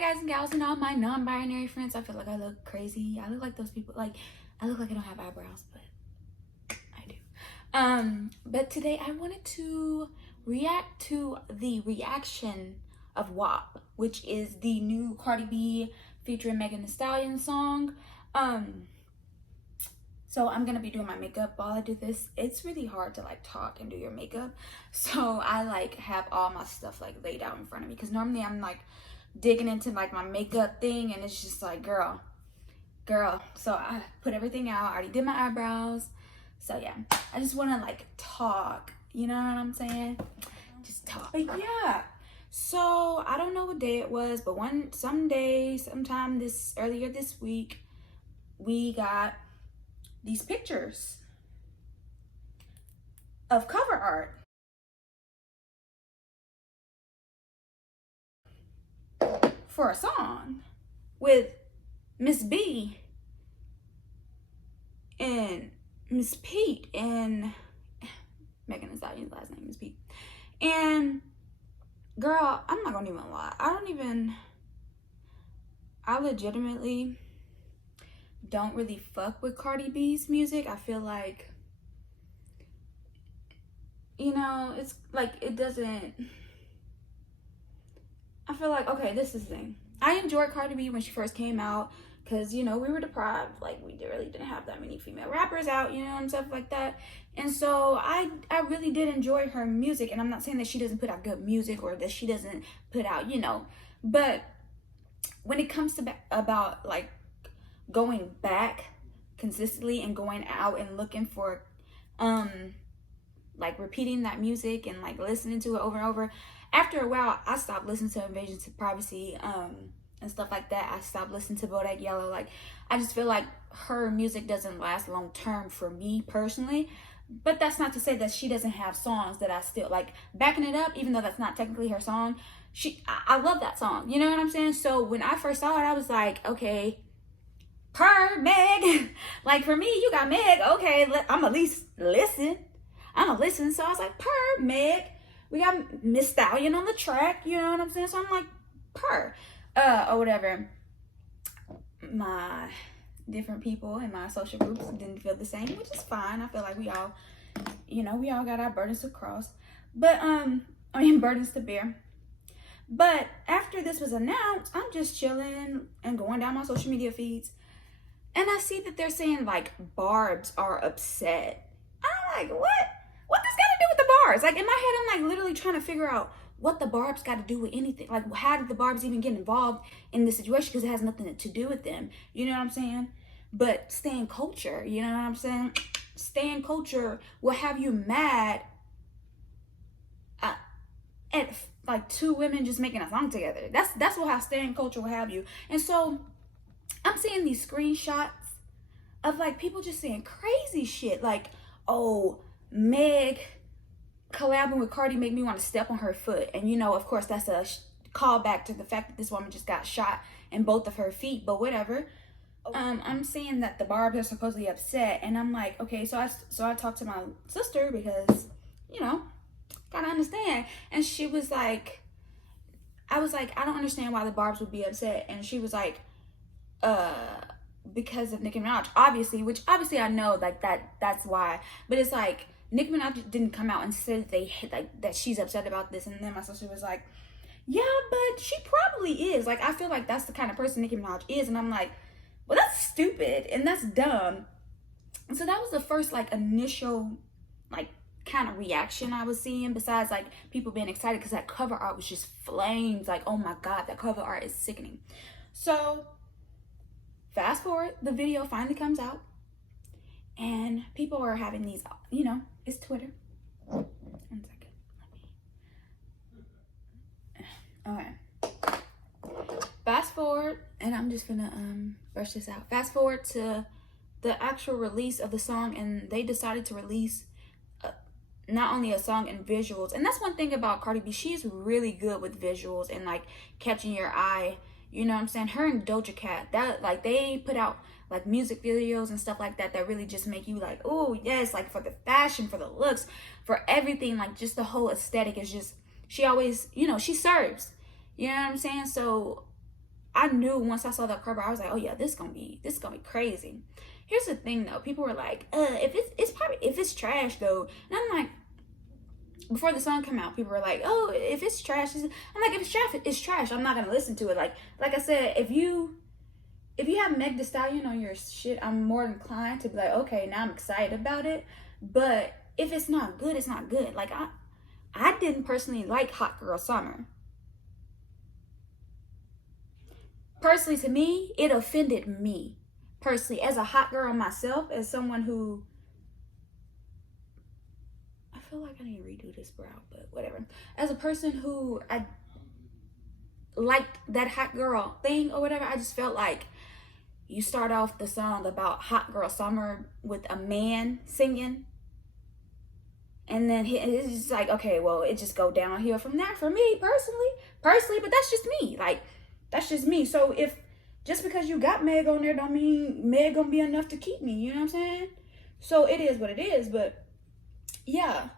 guys and gals and all my non-binary friends. I feel like I look crazy. I look like those people. Like, I look like I don't have eyebrows, but I do. But today I wanted to react to the reaction of WAP, which is the new Cardi B featuring Megan Thee Stallion song. So I'm gonna be doing my makeup while I do this. It's really hard to like talk and do your makeup, so I like have all my stuff like laid out in front of me, because normally I'm like digging into like my makeup thing and it's just like girl. So I put everything out. I already did my eyebrows, so yeah, I just want to like talk, you know what I'm saying? Just talk. But yeah, so I don't know what day it was, but sometime earlier this week, we got these pictures of cover art for a song with Miss B and Miss Pete, and Megan Thee Stallion's last name is Pete. And girl, I'm not gonna even lie, I legitimately don't really fuck with Cardi B's music. I feel like, you know, it's like it doesn't, I feel like, okay, this is the thing. I enjoyed Cardi B when she first came out, because, you know, we were deprived. Like, we really didn't have that many female rappers out, you know, and stuff like that. And so I really did enjoy her music. And I'm not saying that she doesn't put out good music or that she doesn't put out, you know, but when it comes to about like going back consistently and going out and looking for like repeating that music and like listening to it over and over, after a while I stopped listening to Invasion to Privacy and stuff like that. I stopped listening to Bout Yellow. Like, I just feel like her music doesn't last long term for me personally. But that's not to say that she doesn't have songs that I still like. Backing It Up, even though that's not technically her song, I love that song, you know what I'm saying? So when I first saw it, I was like, okay, per Meg. Like, for me, you got Meg, okay, I'm at least listen. So I was like, per Meg. We got Miss Stallion on the track, you know what I'm saying? So I'm like, per or whatever. My different people in my social groups didn't feel the same, which is fine. I feel like we all, you know, we all got our burdens to cross, but burdens to bear. But after this was announced, I'm just chilling and going down my social media feeds, and I see that they're saying like Barbs are upset. I'm like, what this got to do with the Barbs? Like, in my head, I'm like literally trying to figure out what the Barbs got to do with anything. Like, how did the Barbs even get involved in this situation? Because it has nothing to do with them. You know what I'm saying? But stay in culture. You know what I'm saying? Stay in culture will have you mad at like two women just making a song together. That's what how stay in culture will have you. And so I'm seeing these screenshots of like people just saying crazy shit. Like, oh, Meg collabing with Cardi make me want to step on her foot. And, you know, of course, that's a callback to the fact that this woman just got shot in both of her feet, but whatever. I'm saying that the Barbs are supposedly upset, and I'm like, okay, so I talked to my sister because, you know, gotta understand. And she was like, I was like, I don't understand why the Barbs would be upset. And she was like, because of Nicki Minaj, obviously, which obviously I know, like, that's why. But it's like, Nicki Minaj didn't come out and say that she's upset about this. And then my sister was like, yeah, but she probably is. Like, I feel like that's the kind of person Nicki Minaj is. And I'm like, well, that's stupid and that's dumb. And so that was the first like initial like kind of reaction I was seeing, besides like people being excited because that cover art was just flames. Like, oh my God, that cover art is sickening. So fast forward, the video finally comes out and people are having these, you know, it's Twitter. 1 second. Okay. Fast forward, and I'm just gonna brush this out. Fast forward to the actual release of the song, and they decided to release not only a song and visuals. And that's one thing about Cardi B, she's really good with visuals and like catching your eye. You know what I'm saying? Her and Doja Cat, that like they put out like music videos and stuff like that really just make you like, oh yes, like for the fashion, for the looks, for everything, like just the whole aesthetic is just, she always, you know, she serves. You know what I'm saying? So I knew once I saw that cover, I was like, oh yeah, this gonna be crazy. Here's the thing though, people were like, if it's trash though, and I'm like, before the song came out, people were like, oh, if it's trash, I'm like, if it's trash, I'm not gonna listen to it. Like I said, if you have Meg Thee Stallion on your shit, I'm more inclined to be like, okay, now I'm excited about it. But if it's not good, it's not good. Like I didn't personally like Hot Girl Summer. Personally, to me, it offended me. Personally, as a hot girl myself, as someone who, I feel like I need to redo this brow, but whatever. As a person who I liked that hot girl thing or whatever, I just felt like you start off the song about Hot Girl Summer with a man singing, and then it's just like, okay, well, it just go downhill from that for me personally, but that's just me. Like, that's just me. So if just because you got Meg on there don't mean Meg gonna be enough to keep me, you know what I'm saying? So it is what it is. But yeah,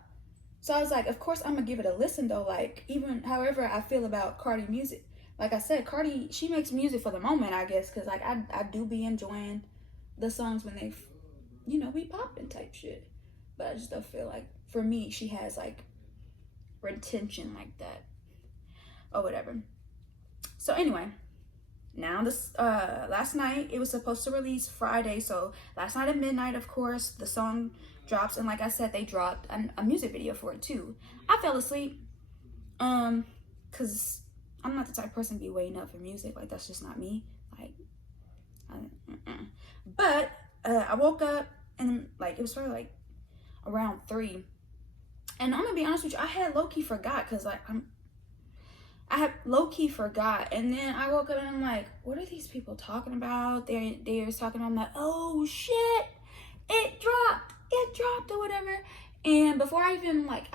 so I was like, of course I'm gonna give it a listen though. Like, even however I feel about Cardi music, like I said, Cardi, she makes music for the moment, I guess, because like I do be enjoying the songs when they, you know, be popping type shit. But I just don't feel like, for me, she has like retention like that or whatever. So anyway, now this last night, it was supposed to release Friday, so last night at midnight, of course, the song drops, and like I said, they dropped a music video for it too. I fell asleep because I'm not the type of person to be waiting up for music. Like, that's just not me. Like, but I woke up, and like, it was sort of like around 3, and I'm gonna be honest with you, I had low-key forgot, because like I had low-key forgot, and then I woke up and I'm like, what are these people talking about? They was talking about, I'm like, oh shit, it dropped or whatever. And before I even watch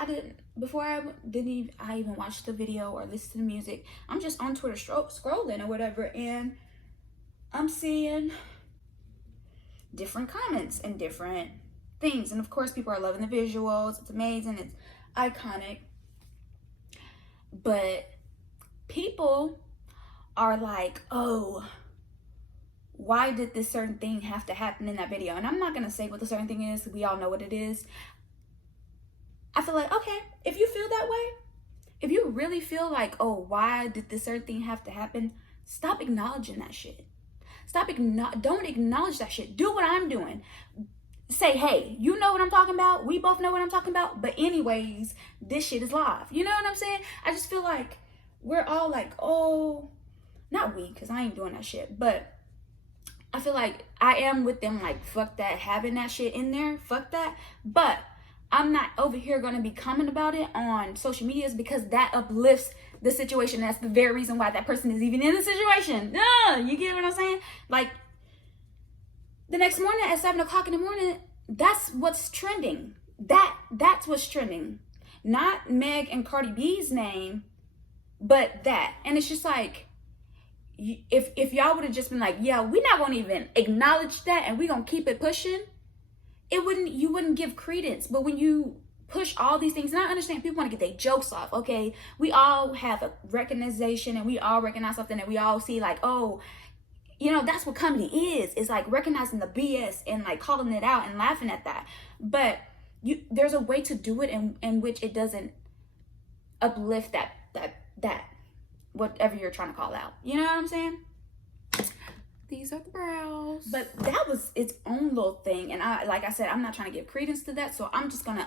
the video or listen to the music, I'm just on Twitter scrolling or whatever, and I'm seeing different comments and different things, and of course people are loving the visuals. It's amazing, it's iconic, but people are like, oh, why did this certain thing have to happen in that video? And I'm not gonna say what the certain thing is. We all know what it is. I feel like, okay, if you feel that way, if you really feel like, oh, why did this certain thing have to happen, stop acknowledging that shit. Don't acknowledge that shit. Do what I'm doing. Say, hey, you know what I'm talking about. We both know what I'm talking about. But anyways, this shit is live. You know what I'm saying? I just feel like we're all like, oh, not we, because I ain't doing that shit. But I feel like I am with them, like, fuck that, having that shit in there. Fuck that. But I'm not over here going to be commenting about it on social medias, because that uplifts the situation. That's the very reason why that person is even in the situation. You get what I'm saying? Like, the next morning at 7 o'clock in the morning, that's what's trending. That's what's trending. Not Meg and Cardi B's name, but that. And it's just like, if y'all would have just been like, yeah, we're not going to even acknowledge that and we're going to keep it pushing, you wouldn't give credence. But when you push all these things, and I understand people want to get their jokes off, okay? We all have a recognition, and we all recognize something, and we all see like, oh, you know, that's what comedy is. It's like recognizing the BS and like calling it out and laughing at that. But there's a way to do it in which it doesn't uplift that whatever you're trying to call out. You know what I'm saying? These are the brows. But that was its own little thing. And like I said, I'm not trying to give credence to that. So I'm just going to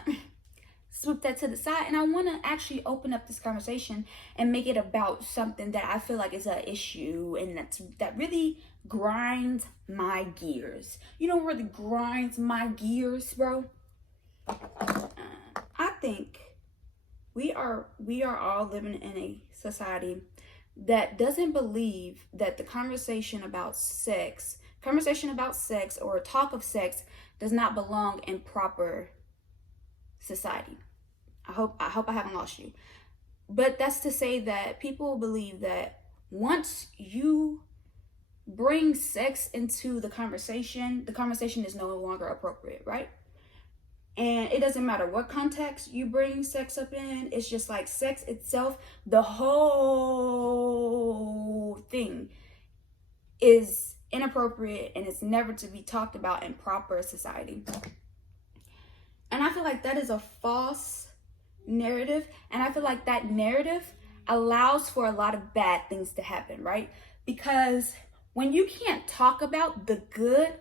swoop that to the side. And I want to actually open up this conversation and make it about something that I feel like is an issue. And that really grinds my gears. You know what really grinds my gears, bro? I think we are all living in a society that doesn't believe that the conversation about sex or talk of sex does not belong in proper society. I hope I haven't lost you. But that's to say that people believe that once you bring sex into the conversation is no longer appropriate, right? And it doesn't matter what context you bring sex up in. It's just like sex itself, the whole thing is inappropriate and it's never to be talked about in proper society. And I feel like that is a false narrative, and I feel like that narrative allows for a lot of bad things to happen, right? Because when you can't talk about the good,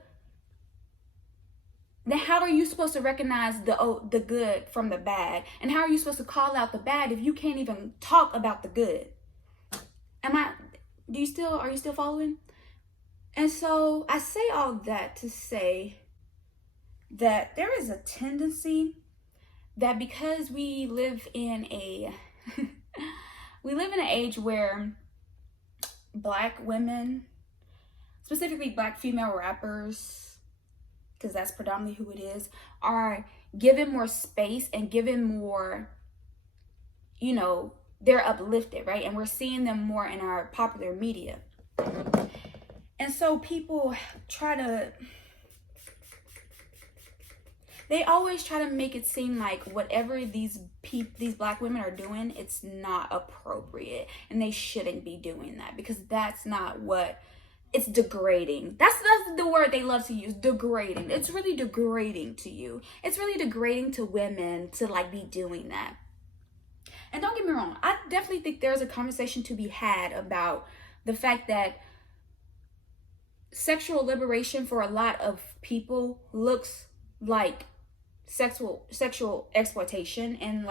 then how are you supposed to recognize the good from the bad? And how are you supposed to call out the bad if you can't even talk about the good? Are you still following? And so I say all that to say that there is a tendency that because we live in an age where Black women, specifically Black female rappers, because that's predominantly who it is, are given more space and given more, they're uplifted, right? And we're seeing them more in our popular media. And so people they always try to make it seem like whatever these Black women are doing, it's not appropriate and they shouldn't be doing that, because that's not what, it's degrading. That's the word they love to use, degrading. It's really degrading to you. It's really degrading to women to be doing that. And don't get me wrong, I definitely think there's a conversation to be had about the fact that sexual liberation for a lot of people looks like sexual exploitation, and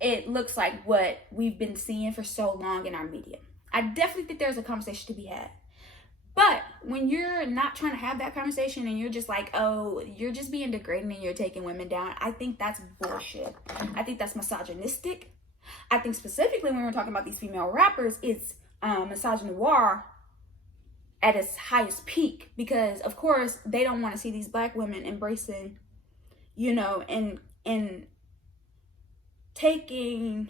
it looks like what we've been seeing for so long in our media. I definitely think there's a conversation to be had. But when you're not trying to have that conversation and you're just like, oh, you're just being degrading and you're taking women down, I think that's bullshit. I think that's misogynistic. I think specifically when we're talking about these female rappers, it's misogynoir at its highest peak, because of course they don't want to see these Black women embracing, and taking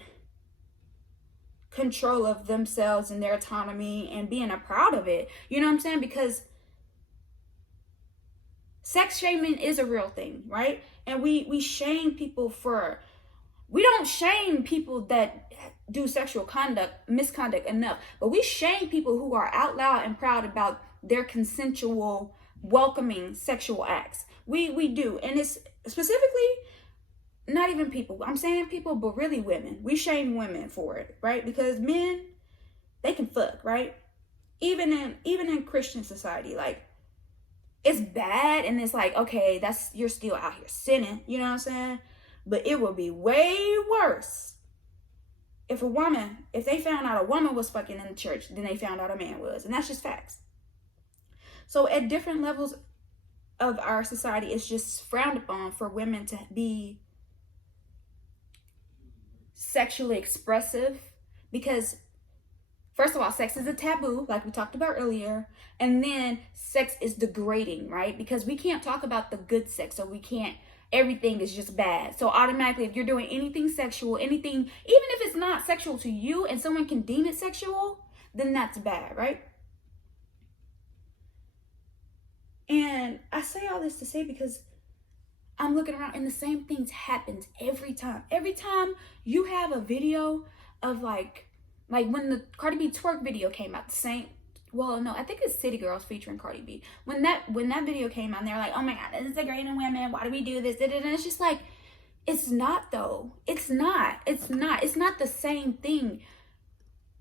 control of themselves and their autonomy and being proud of it. You know what I'm saying? Because sex shaming is a real thing, right? And we shame people we don't shame people that do sexual misconduct enough, but we shame people who are out loud and proud about their consensual, welcoming sexual acts. We do. And it's specifically not even people. I'm saying people, but really women. We shame women for it, right? Because men, they can fuck, right? Even in Christian society, it's bad, and it's okay, you're still out here sinning, you know what I'm saying? But it would be way worse if they found out a woman was fucking in the church than they found out a man was. And that's just facts. So at different levels of our society, it's just frowned upon for women to be sexually expressive, because first of all, sex is a taboo, like we talked about earlier. And then sex is degrading, right? Because we can't talk about the good sex, so everything is just bad. So automatically, if you're doing anything sexual, even if it's not sexual to you and someone can deem it sexual, then that's bad, right? And I say all this to say because I'm looking around and the same things happens every time. Every time you have a video of like when the Cardi B twerk video came out, I think it's City Girls featuring Cardi B. When that video came out, they're like, oh my God, this is degrading women. Why do we do this? And it's just it's not though. It's not the same thing.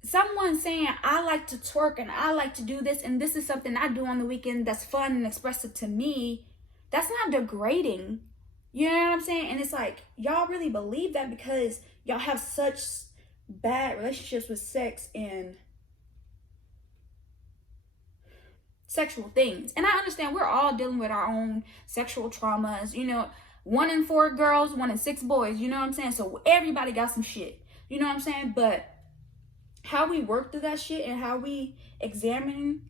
Someone saying, I like to twerk and I like to do this, and this is something I do on the weekend that's fun and expressive to me, that's not degrading. You know what I'm saying? And it's y'all really believe that because y'all have such bad relationships with sex and sexual things. And I understand we're all dealing with our own sexual traumas. 1 in 4 girls, 1 in 6 boys. You know what I'm saying? So everybody got some shit. You know what I'm saying? But how we work through that shit and how we examine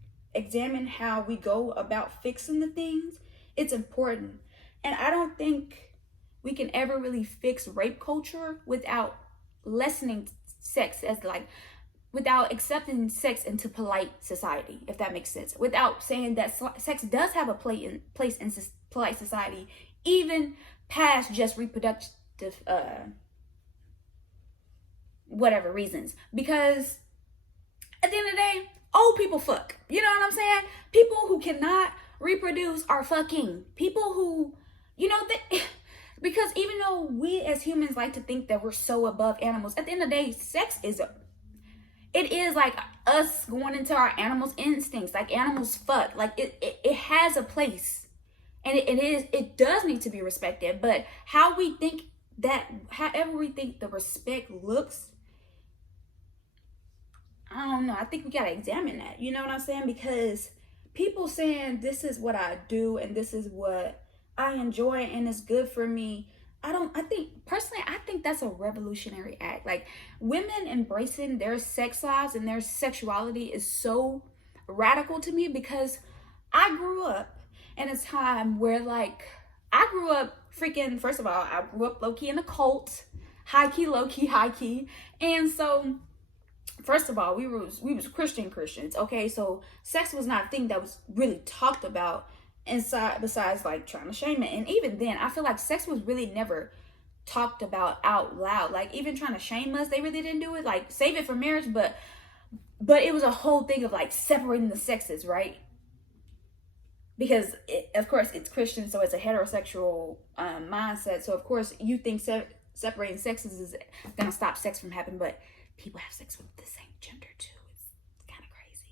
how we go about fixing the things, it's important. And I don't think we can ever really fix rape culture without lessening sex as without accepting sex into polite society, if that makes sense. Without saying that sex does have a place in polite society, even past just reproductive whatever reasons. Because at the end of the day, Old people fuck. You know what I'm saying? People who cannot reproduce are fucking. People who, because even though we as humans like to think that we're so above animals, at the end of the day, sex is it is like us going into our animals' instincts. Like animals fuck. Like it has a place. And it does need to be respected. But however we think the respect looks, I don't know. I think we gotta examine that. You know what I'm saying? Because people saying this is what I do and this is what I enjoy and it's good for me. I think that's a revolutionary act. Like women embracing their sex lives and their sexuality is so radical to me, because I grew up in a time where I grew up freaking, first of all, I grew up low-key in a cult, high-key, low-key, high-key. And so first of all, we was Christians, okay? So sex was not a thing that was really talked about inside, besides like trying to shame it. And even then, I feel like sex was really never talked about out loud. Like even trying to shame us, they really didn't do it. Like save it for marriage, but it was a whole thing of like separating the sexes, right? Because of course it's Christian, so it's a heterosexual mindset. So of course you think separating sexes is gonna stop sex from happening, but people have sex with the same gender too. It's kind of crazy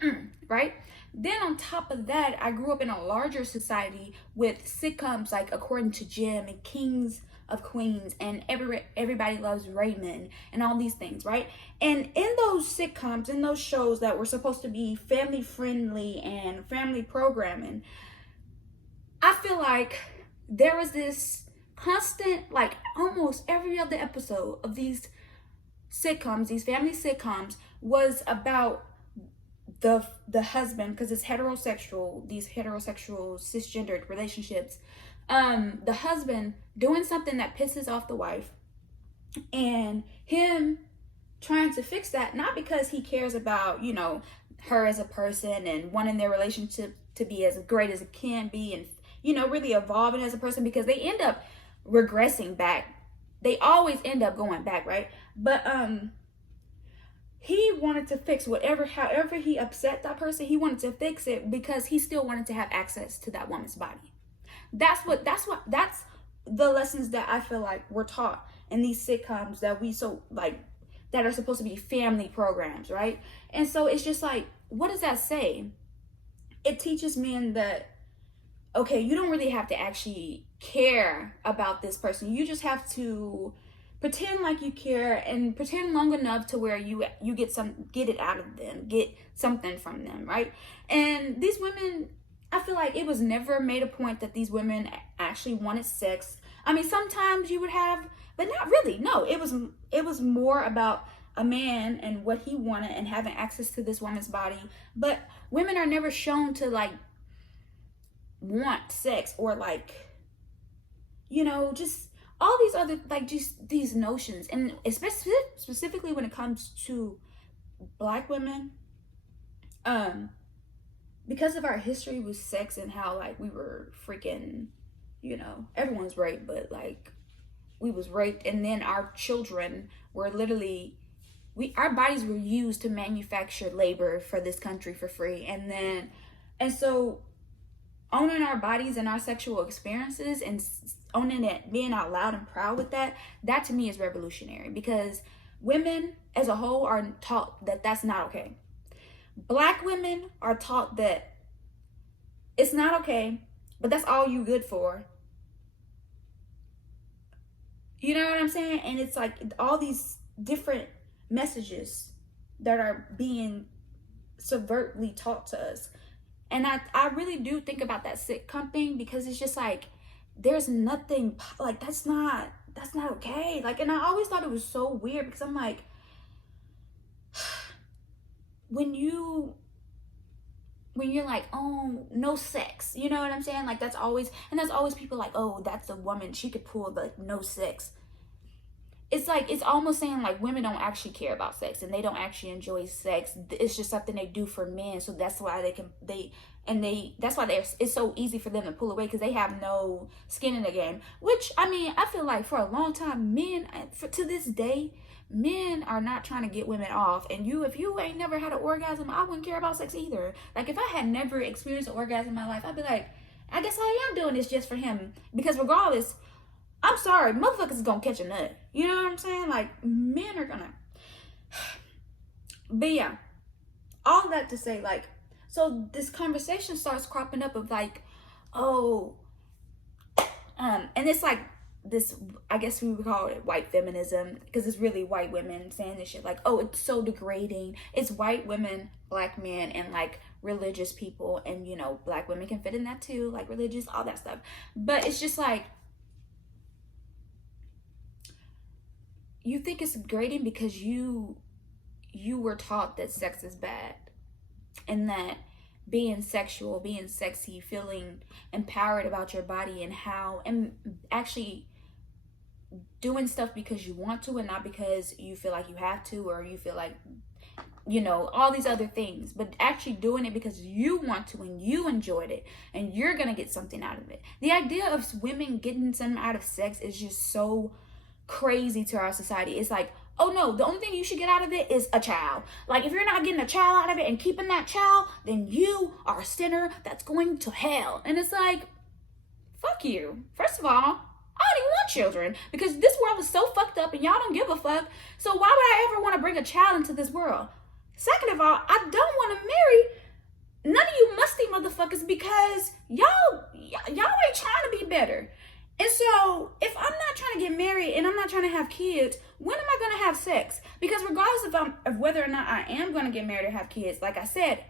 too, right? Then on top of that, I grew up in a larger society with sitcoms like According to Jim and Kings of Queens and Everybody Loves Raymond and all these things, right? And in those sitcoms, in those shows that were supposed to be family friendly and family programming, I feel like there was this constant, like almost every other episode of these sitcoms, these family sitcoms, was about the husband, because it's heterosexual, these heterosexual cisgendered relationships, the husband doing something that pisses off the wife and him trying to fix that, not because he cares about her as a person and wanting their relationship to be as great as it can be and really evolving as a person, because they end up regressing back. They always end up going back, right? But he wanted to fix however he upset that person, he wanted to fix it because he still wanted to have access to that woman's body. That's the lessons that I feel like we're taught in these sitcoms that that are supposed to be family programs, right? And so it's just like, what does that say? It teaches men that, okay, you don't really have to actually care about this person. You just have to pretend like you care and pretend long enough to where you get it out of them, get something from them, right? And these women, I feel like it was never made a point that these women actually wanted sex. I mean, sometimes you would have, but not really. No, it was more about a man and what he wanted and having access to this woman's body. But women are never shown to want sex or just all these other just these notions. And especially specifically when it comes to Black women, because of our history with sex and how we were freaking, everyone's raped, but we was raped, and then our children were literally, our bodies were used to manufacture labor for this country for free. And so owning our bodies and our sexual experiences and owning it, being out loud and proud with that to me is revolutionary, because women as a whole are taught that that's not okay. Black women are taught that it's not okay, but that's all you good for. You know what I'm saying? And it's all these different messages that are being subvertly taught to us. And I really do think about that sitcom thing, because it's just there's nothing that's not okay. And I always thought it was so weird, because I'm when you're oh, no sex, you know what I'm saying? That's always people oh, that's a woman, she could pull the no sex. It's almost saying women don't actually care about sex and they don't actually enjoy sex. It's just something they do for men, so that's why that's why it's so easy for them to pull away, because they have no skin in the game. Which I mean, I feel for a long time, men, to this day, men are not trying to get women off. And if you ain't never had an orgasm, I wouldn't care about sex either. Like, if I had never experienced an orgasm in my life, I'd be like, I guess I am doing this just for him. Because regardless, I'm sorry, motherfuckers is gonna catch a nut. You know what I'm saying? Like, men are gonna. But yeah, all that to say, like, so this conversation starts cropping up of like, oh, and it's like this, I guess we would call it white feminism, because it's really white women saying this shit like, oh, it's so degrading. It's white women, black men, and like religious people, and you know, black women can fit in that too, like religious, all that stuff. But it's just like, you think it's degrading because you were taught that sex is bad, and that being sexual, being sexy, feeling empowered about your body and actually doing stuff because you want to and not because you feel like you have to, or you feel like, you know, all these other things, but actually doing it because you want to and you enjoyed it and you're gonna get something out of it. The idea of women getting something out of sex is just so crazy to our society. It's like, oh no, the only thing you should get out of it is a child. Like, if you're not getting a child out of it and keeping that child, then you are a sinner that's going to hell. And it's like, fuck you. First of all, I don't even want children, because this world is so fucked up and y'all don't give a fuck. So why would I ever want to bring a child into this world? Second of all, I don't want to marry none of you musty motherfuckers, because y'all ain't trying to be better. And so if I'm not trying to get married and I'm not trying to have kids, when am I going to have sex? Because regardless of whether or not I am going to get married or have kids, like I said,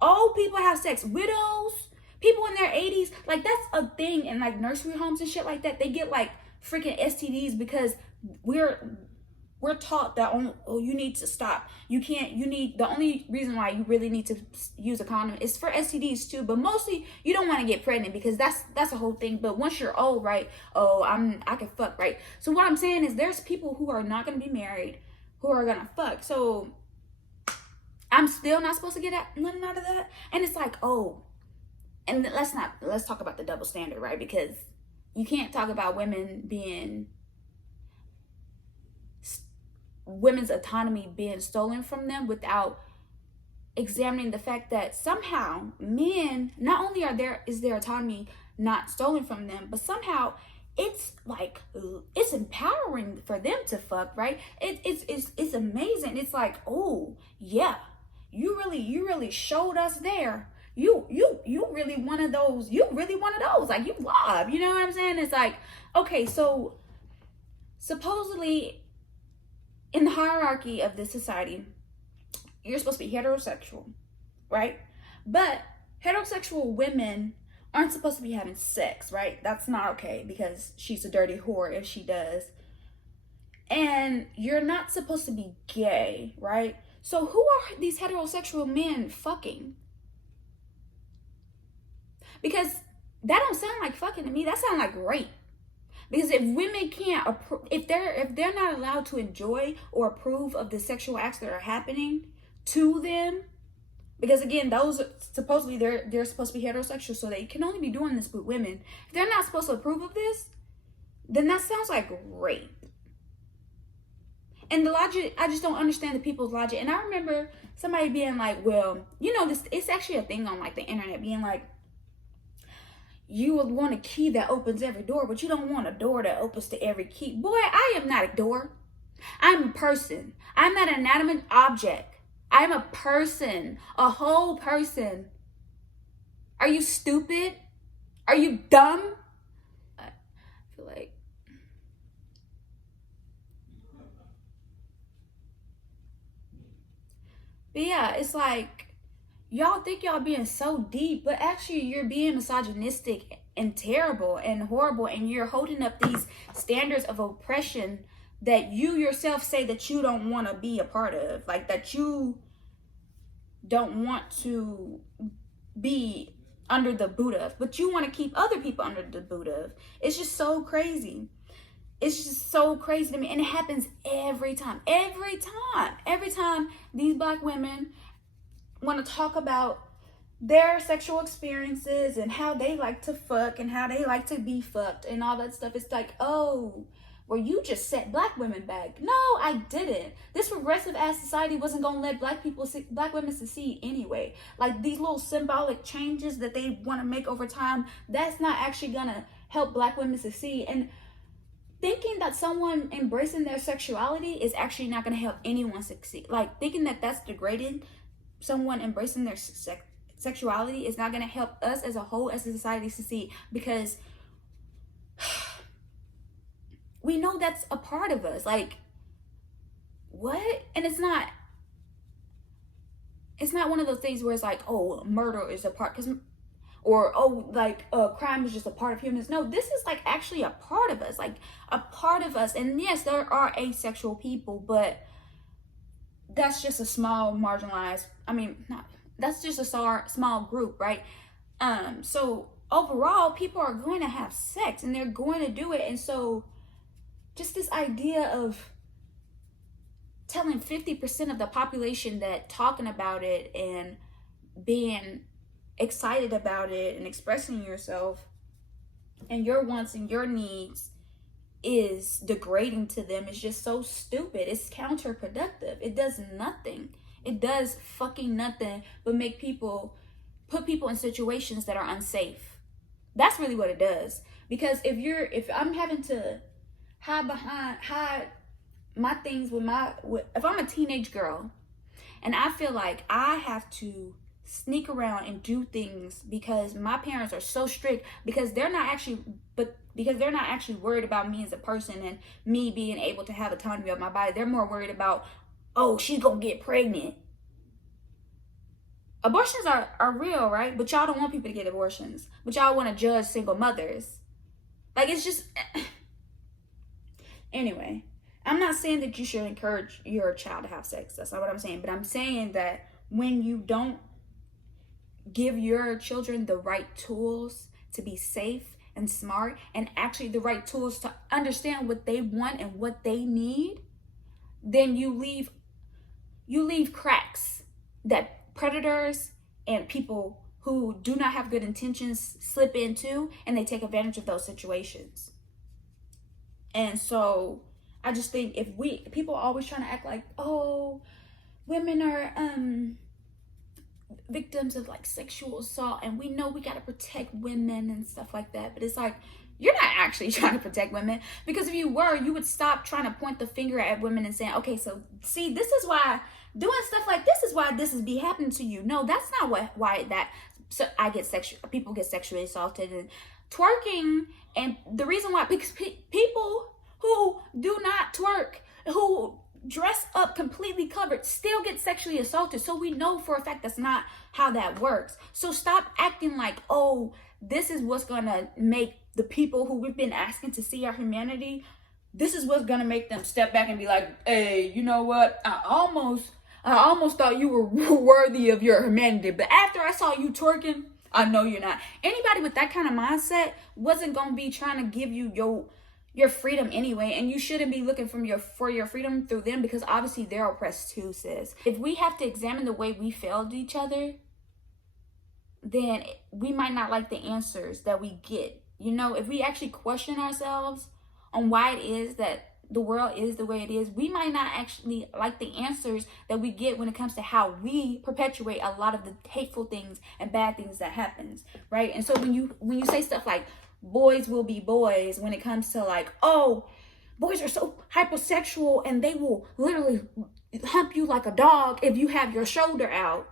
old people have sex. Widows, people in their 80s, like that's a thing in like nursery homes and shit like that. They get like freaking STDs because we're taught that, oh, you need to stop. The only reason why you really need to use a condom is for STDs too, but mostly you don't want to get pregnant, because that's a whole thing. But once you're old, right? Oh, I can fuck, right? So what I'm saying is there's people who are not going to be married who are going to fuck. So I'm still not supposed to get nothing out of that. And it's like, oh, and let's talk about the double standard, right? Because you can't talk about women's autonomy being stolen from them without examining the fact that somehow men, not only is their autonomy not stolen from them, but somehow it's empowering for them to fuck, right? It's amazing. It's like, oh yeah, you really showed us there. You really one of those. Like, you love, you know what I'm saying? It's like, okay, so supposedly in the hierarchy of this society, you're supposed to be heterosexual, right? But heterosexual women aren't supposed to be having sex, right? That's not okay, because she's a dirty whore if she does. And you're not supposed to be gay, right? So who are these heterosexual men fucking? Because that don't sound like fucking to me. That sounds like rape. Because if women can't, if they're not allowed to enjoy or approve of the sexual acts that are happening to them, because again, those supposedly they're supposed to be heterosexual, so they can only be doing this with women. If they're not supposed to approve of this, then that sounds like rape. And the logic, I just don't understand the people's logic. And I remember somebody being like, well, you know, it's actually a thing on like the internet, being like, you would want a key that opens every door, but you don't want a door that opens to every key. Boy, I am not a door. I'm a person. I'm not an inanimate object. I'm a person, a whole person. Are you stupid? Are you dumb? I feel like but yeah, it's like, y'all think y'all being so deep, but actually you're being misogynistic and terrible and horrible, and you're holding up these standards of oppression that you yourself say that you don't want to be a part of, like that you don't want to be under the boot of, but you want to keep other people under the boot of. It's just so crazy. It's just so crazy to me, and it happens every time these black women want to talk about their sexual experiences and how they like to fuck and how they like to be fucked and all that stuff. It's like, oh, where you just set black women back. No, I didn't. This regressive ass society wasn't gonna let black women succeed anyway. Like these little symbolic changes that they want to make over time, that's not actually gonna help black women succeed. And thinking that someone embracing their sexuality is actually not gonna help anyone succeed. Like thinking that that's degrading, someone embracing their sexuality is not gonna help us as a whole, as a society, succeed, because we know that's a part of us. Like, what? And it's not one of those things where it's like, oh, murder is a part, or oh, like crime is just a part of humans. No, this is like actually a part of us, like a part of us. And yes, there are asexual people, but that's just a small marginalized, that's just a small group, right? So overall, people are going to have sex and they're going to do it. And so just this idea of telling 50% of the population that talking about it and being excited about it and expressing yourself and your wants and your needs is degrading to them is just so stupid. It's counterproductive. It does nothing. It does fucking nothing but put people in situations that are unsafe. That's really what it does. Because if I'm having to hide my things if I'm a teenage girl and I feel like I have to sneak around and do things because my parents are so strict, because they're not actually worried about me as a person and me being able to have autonomy of my body. They're more worried about, oh, she's gonna get pregnant. Abortions are real, right? But y'all don't want people to get abortions. But y'all want to judge single mothers. Like, it's just anyway, I'm not saying that you should encourage your child to have sex. That's not what I'm saying. But I'm saying that when you don't give your children the right tools to be safe and smart, and actually the right tools to understand what they want and what they need, then you leave cracks that predators and people who do not have good intentions slip into, and they take advantage of those situations. And so I just think people are always trying to act like, oh, women are victims of like sexual assault, and we know we got to protect women and stuff like that. But it's like, you're not actually trying to protect women, because if you were, you would stop trying to point the finger at women and saying, okay, so see, this is why doing stuff like this is why this is be happening to you. No, that's not why so people get sexually assaulted and twerking. And the reason why, because people who do not twerk, who dress up completely covered, still get sexually assaulted. So we know for a fact that's not how that works. So stop acting like, oh, this is what's gonna make the people who we've been asking to see our humanity, this is what's gonna make them step back and be like, hey, you know what, I almost thought you were worthy of your humanity, but after I saw you twerking, I know you're not. Anybody with that kind of mindset wasn't gonna be trying to give you your freedom anyway, and you shouldn't be looking for your freedom through them, because obviously they're oppressed too, sis. If we have to examine the way we failed each other, then we might not like the answers that we get. You know, if we actually question ourselves on why it is that the world is the way it is, we might not actually like the answers that we get when it comes to how we perpetuate a lot of the hateful things and bad things that happens, right? And so when you say stuff like boys will be boys, when it comes to like, oh, boys are so hypersexual and they will literally hump you like a dog if you have your shoulder out,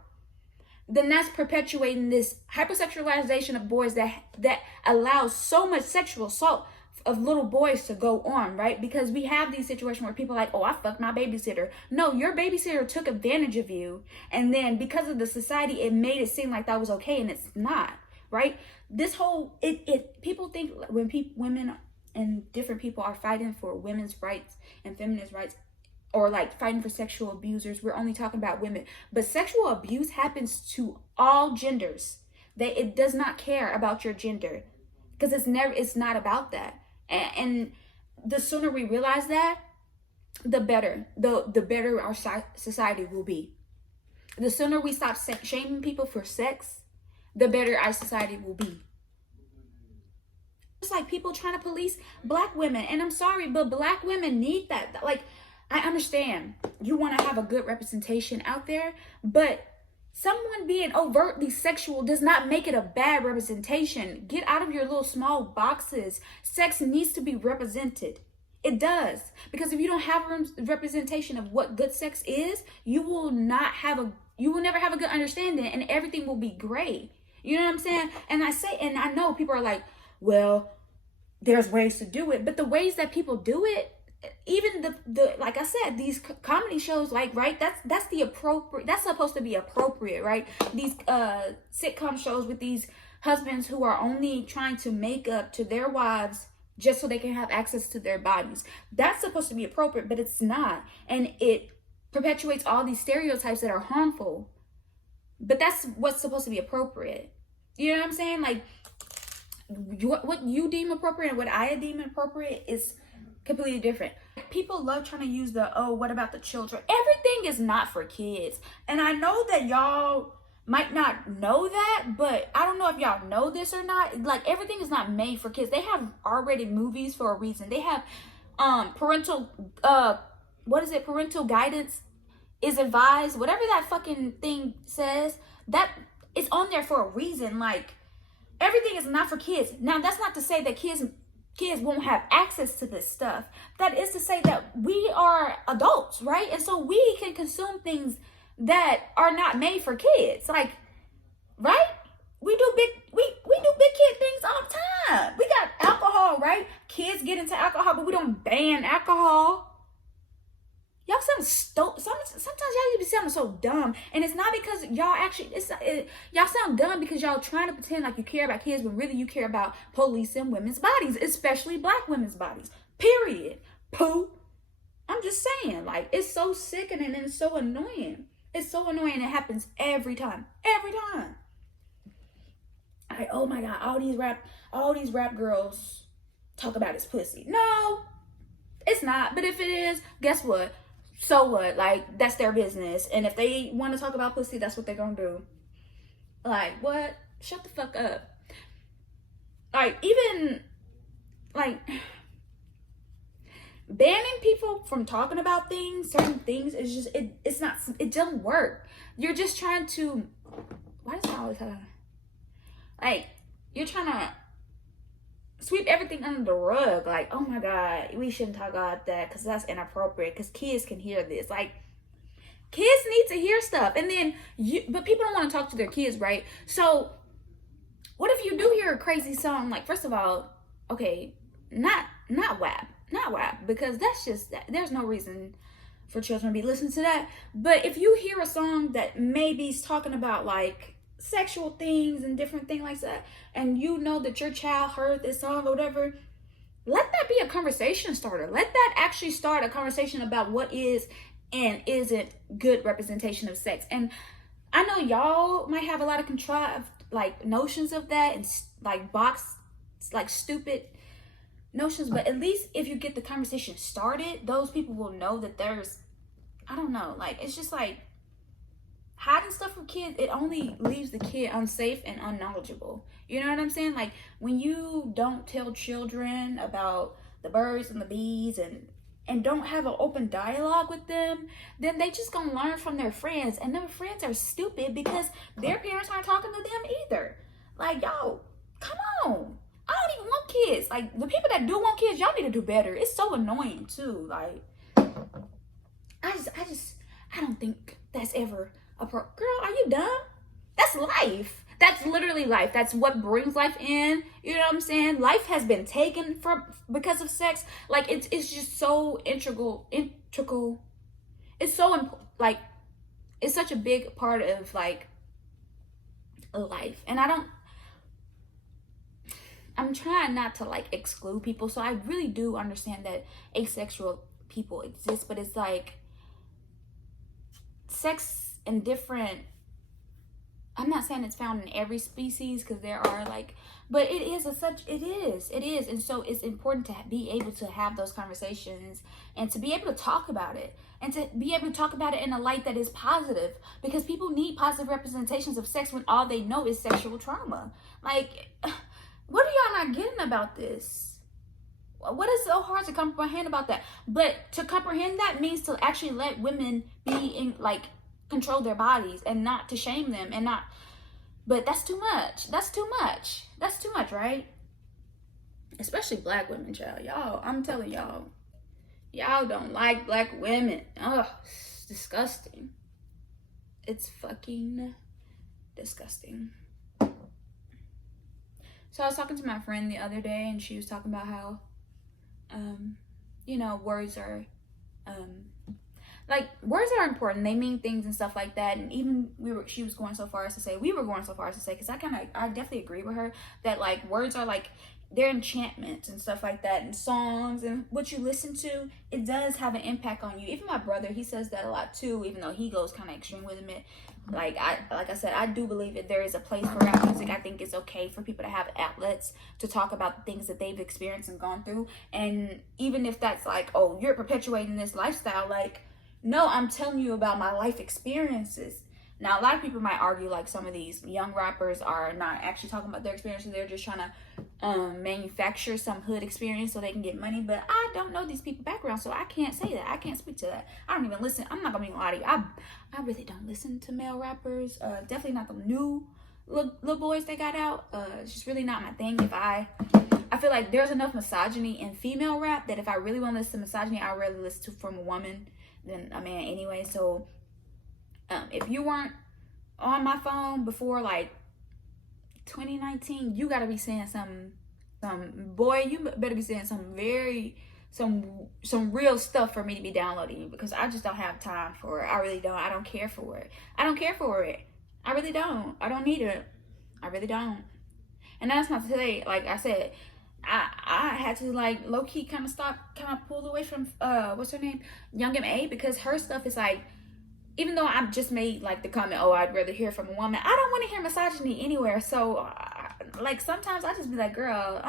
then that's perpetuating this hypersexualization of boys that allows so much sexual assault of little boys to go on, right? Because we have these situations where people are like, oh, I fucked my babysitter. No, your babysitter took advantage of you, and then because of the society, it made it seem like that was okay, and it's not, right? This whole people think when women and different people are fighting for women's rights and feminist rights, or like fighting for sexual abusers, we're only talking about women. But sexual abuse happens to all genders. It does not care about your gender, because it's not about that. And the sooner we realize that, the better our society will be. The sooner we stop shaming people for sex, the better our society will be. It's like people trying to police black women. And I'm sorry, but black women need that. Like, I understand you want to have a good representation out there, but someone being overtly sexual does not make it a bad representation. Get out of your little small boxes. Sex needs to be represented. It does. Because if you don't have a representation of what good sex is, you will never have a good understanding, and everything will be gray. You know what I'm saying? And I know people are like, well, there's ways to do it, but the ways that people do it, even the like I said, these comedy shows, like, right, that's supposed to be appropriate, right? These sitcom shows with these husbands who are only trying to make up to their wives just so they can have access to their bodies. That's supposed to be appropriate, but it's not. And it perpetuates all these stereotypes that are harmful. But that's what's supposed to be appropriate. You know what I'm saying? Like, what you deem appropriate and what I deem appropriate is completely different. People love trying to use what about the children? Everything is not for kids. And I know that y'all might not know that, but I don't know if y'all know this or not. Like, everything is not made for kids. They have R-rated movies for a reason. They have parental guidance is advised, whatever that fucking thing says, that is on there for a reason. Like, everything is not for kids. Now, that's not to say that kids won't have access to this stuff. That is to say that we are adults, right? And so we can consume things that are not made for kids. Like, right? We do big kid things all the time. We got alcohol, right? Kids get into alcohol, but we don't ban alcohol. Y'all sound sometimes y'all be sounding so dumb, and it's not because y'all actually. Y'all sound dumb because y'all trying to pretend like you care about kids, but really you care about policing women's bodies, especially black women's bodies. Period. Pooh. I'm just saying, like, it's so sickening and it's so annoying. It's so annoying. It happens every time. Every time. Like, oh my God, all these rap girls talk about his pussy. No, it's not. But if it is, guess what? So what? Like, that's their business. And if they want to talk about pussy, that's what they're gonna do. Like, what? Shut the fuck up. Like, even, like, banning people from talking about certain things is just, it doesn't work. You're just trying to, why does I always have, like, you're trying to sweep everything under the rug. Like, oh my God, we shouldn't talk about that because that's inappropriate, because kids can hear this. Like, kids need to hear stuff. And then but people don't want to talk to their kids, right? So what if you do hear a crazy song? Like, first of all, okay, not WAP, because that's just, there's no reason for children to be listening to that. But if you hear a song that maybe is talking about, like, sexual things and different things like that, and you know that your child heard this song or whatever, let that be a conversation starter. Let that actually start a conversation about what is and isn't good representation of sex. And I know y'all might have a lot of contrived, like, notions of that, and like stupid notions, but at least if you get the conversation started, those people will know that there's, I don't know, like, it's just like, hiding stuff from kids, it only leaves the kid unsafe and unknowledgeable. You know what I'm saying? Like, when you don't tell children about the birds and the bees and don't have an open dialogue with them, then they just gonna learn from their friends, and their friends are stupid because their parents aren't talking to them either. Like, yo, come on. I don't even want kids. Like, the people that do want kids, y'all need to do better. It's so annoying too. Like, I don't think that's ever girl, are you dumb? That's life. That's literally life. That's what brings life in. You know what I'm saying? Life has been taken because of sex. Like, it's just so integral. It's so like, it's such a big part of, like, life. And I'm trying not to, like, exclude people. So I really do understand that asexual people exist, but it's like, sex in different, I'm not saying it's found in every species, because there are, like, but it is and so it's important to be able to have those conversations and to be able to talk about it, and to be able to talk about it in a light that is positive, because people need positive representations of sex when all they know is sexual trauma. Like, What are y'all not getting about this? What is so hard to comprehend about that? But to comprehend that means to actually let women be in, like, control their bodies and not to shame them and not. But that's too much. That's too much. That's too much, right? Especially black women, child. Y'all, I'm telling y'all, y'all don't like black women. Oh, it's disgusting. It's fucking disgusting. So I was talking to my friend the other day, and she was talking about how, you know, words are, like, words are important. They mean things and stuff like that. And even she was going so far as to say, because I definitely agree with her that, like, words are like, they're enchantments and stuff like that, and songs and what you listen to, it does have an impact on you. Even my brother, he says that a lot too, even though he goes kind of extreme with it. Like I said, I do believe that there is a place for rap music. I think it's okay for people to have outlets to talk about things that they've experienced and gone through. And even if that's like, oh, you're perpetuating this lifestyle, like, no, I'm telling you about my life experiences. Now, a lot of people might argue like some of these young rappers are not actually talking about their experiences. They're just trying to manufacture some hood experience so they can get money. But I don't know these people's background, so I can't say that. I can't speak to that. I don't even listen. I'm not going to be lie to you. I really don't listen to male rappers. Definitely not the new little boys they got out. It's just really not my thing. I feel like there's enough misogyny in female rap that if I really want to listen to misogyny, I'd rather listen to from a woman than a man anyway. So if you weren't on my phone before like 2019, you gotta be saying some boy, you better be saying some real stuff for me to be downloading you, because I just don't have time for it. I really don't. I don't care for it. I really don't. I don't need it. I really don't. And that's not to say, like I said, I had to like low key kind of pull away from what's her name, Young M.A, because her stuff is like, even though I've just made like the comment, oh, I'd rather hear from a woman, I don't want to hear misogyny anywhere. So like sometimes I just be like, girl,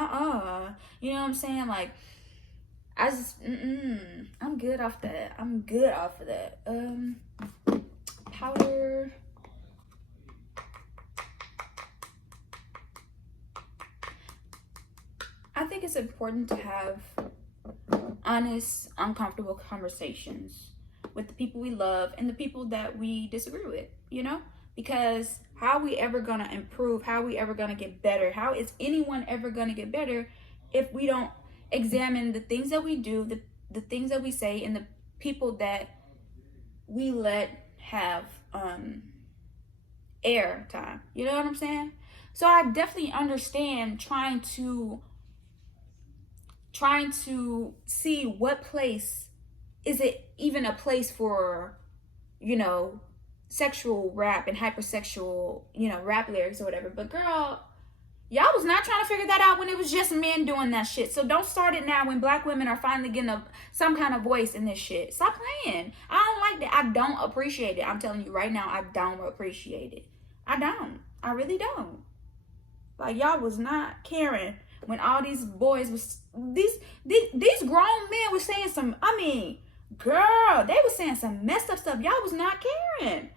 you know what I'm saying? Like I just I'm good off that. I'm good off of that. Powder. I think it's important to have honest, uncomfortable conversations with the people we love and the people that we disagree with, you know? Because how are we ever gonna improve? How are we ever gonna get better? How is anyone ever gonna get better if we don't examine the things that we do, the things that we say, and the people that we let have air time? You know what I'm saying? So I definitely understand trying to see what place is it even a place for, you know, sexual rap and hypersexual, you know, rap lyrics or whatever. But girl, y'all was not trying to figure that out when it was just men doing that shit. So don't start it now when black women are finally getting some kind of voice in this shit. Stop playing. I don't like that. I don't appreciate it. I'm telling you right now, I don't appreciate it. I don't. I really don't. Like, y'all was not caring when all these boys was, these grown men was saying some, I mean, girl, they was saying some messed up stuff. Y'all was not caring.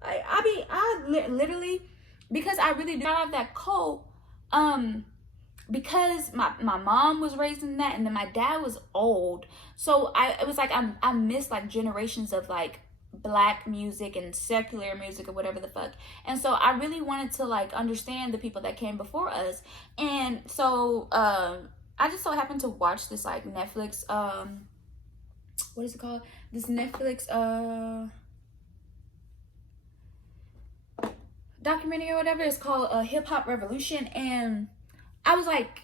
Like, I literally, because I really got out of that cult, because my mom was raised in that, and then my dad was old. So it was like, I missed like generations of like black music and secular music or whatever the fuck. And so I really wanted to like understand the people that came before us. And so, I just so happened to watch this like Netflix, what is it called? This Netflix documentary or whatever. It's called Hip Hop Revolution. And I was like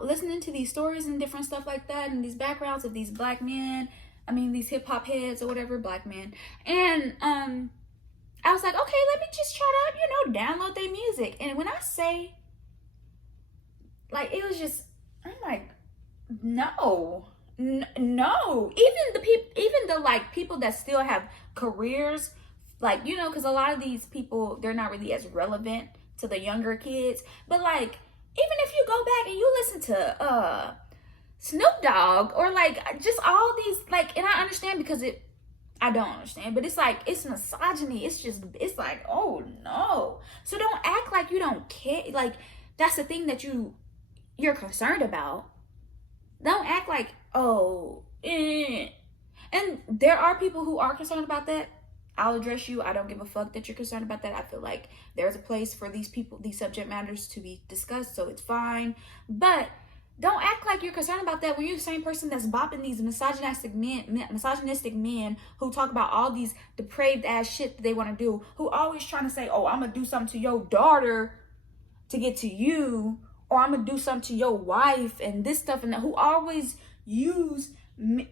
listening to these stories and different stuff like that, and these backgrounds of these black men, I mean these hip hop heads or whatever, black men. And I was like, okay, let me just try to, you know, download their music. And when I say, like, it was just, I'm like, no. Even the like people that still have careers, like, you know, because a lot of these people, they're not really as relevant to the younger kids. But like, even if you go back and you listen to Snoop Dogg or like just all these, like, and I understand because I don't understand, but it's like, it's misogyny. It's like, oh no. So don't act like you don't care. Like, that's the thing that you're concerned about. Don't act like, oh, And there are people who are concerned about that. I'll address you. I don't give a fuck that you're concerned about that. I feel like there's a place for these people, these subject matters to be discussed, so it's fine. But don't act like you're concerned about that when you're the same person that's bopping these misogynistic men who talk about all these depraved ass shit that they want to do, who always trying to say, oh, I'm going to do something to your daughter to get to you, or I'm going to do something to your wife and this stuff and that, who always use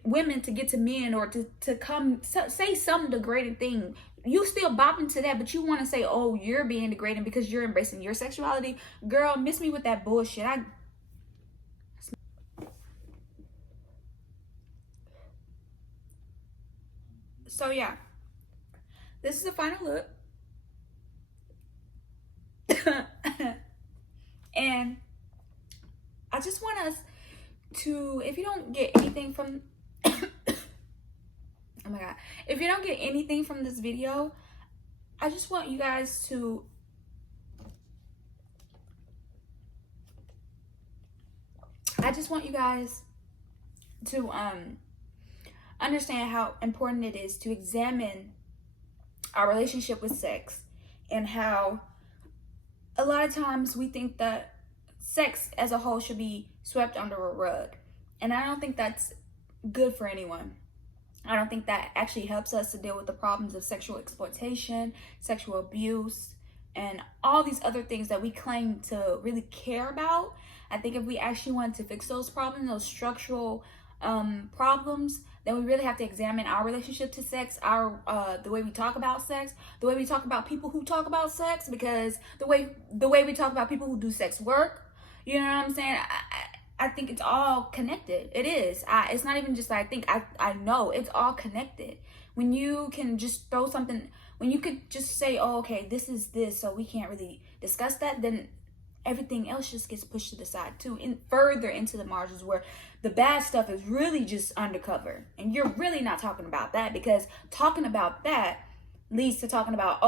women to get to men, or to come say some degrading thing. You still bopping to that, but you want to say, oh, you're being degrading because you're embracing your sexuality. Girl, miss me with that bullshit. So yeah, this is the final look. And I just want us to, if you don't get anything from oh my god, if you don't get anything from this video, I just want you guys to understand how important it is to examine our relationship with sex, and how a lot of times we think that sex as a whole should be swept under a rug. And I don't think that's good for anyone. I don't think that actually helps us to deal with the problems of sexual exploitation, sexual abuse, and all these other things that we claim to really care about. I think if we actually want to fix those problems, those structural problems, then we really have to examine our relationship to sex, our the way we talk about sex, the way we talk about people who talk about sex, because the way we talk about people who do sex work, you know what I'm saying? I think it's all connected. It is. It's not even just I think. I know it's all connected. When you can just throw something, when you could just say, oh, okay, this is this, so we can't really discuss that, then everything else just gets pushed to the side too, and further into the margins, where the bad stuff is really just undercover, and you're really not talking about that, because talking about that leads to talking about,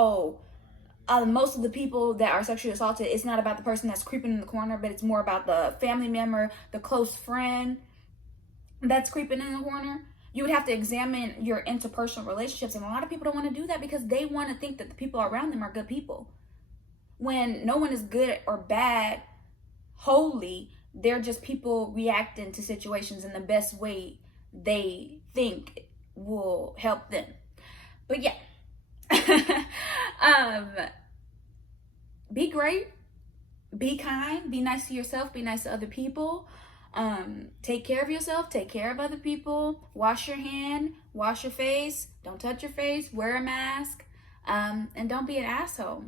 most of the people that are sexually assaulted, it's not about the person that's creeping in the corner, but it's more about the family member, the close friend that's creeping in the corner. You would have to examine your interpersonal relationships, and a lot of people don't want to do that because they want to think that the people around them are good people, when no one is good or bad wholly. They're just people reacting to situations in the best way they think will help them. But yeah, be great, be kind, be nice to yourself, be nice to other people. Take care of yourself, take care of other people, wash your hand, wash your face, don't touch your face, wear a mask, and don't be an asshole.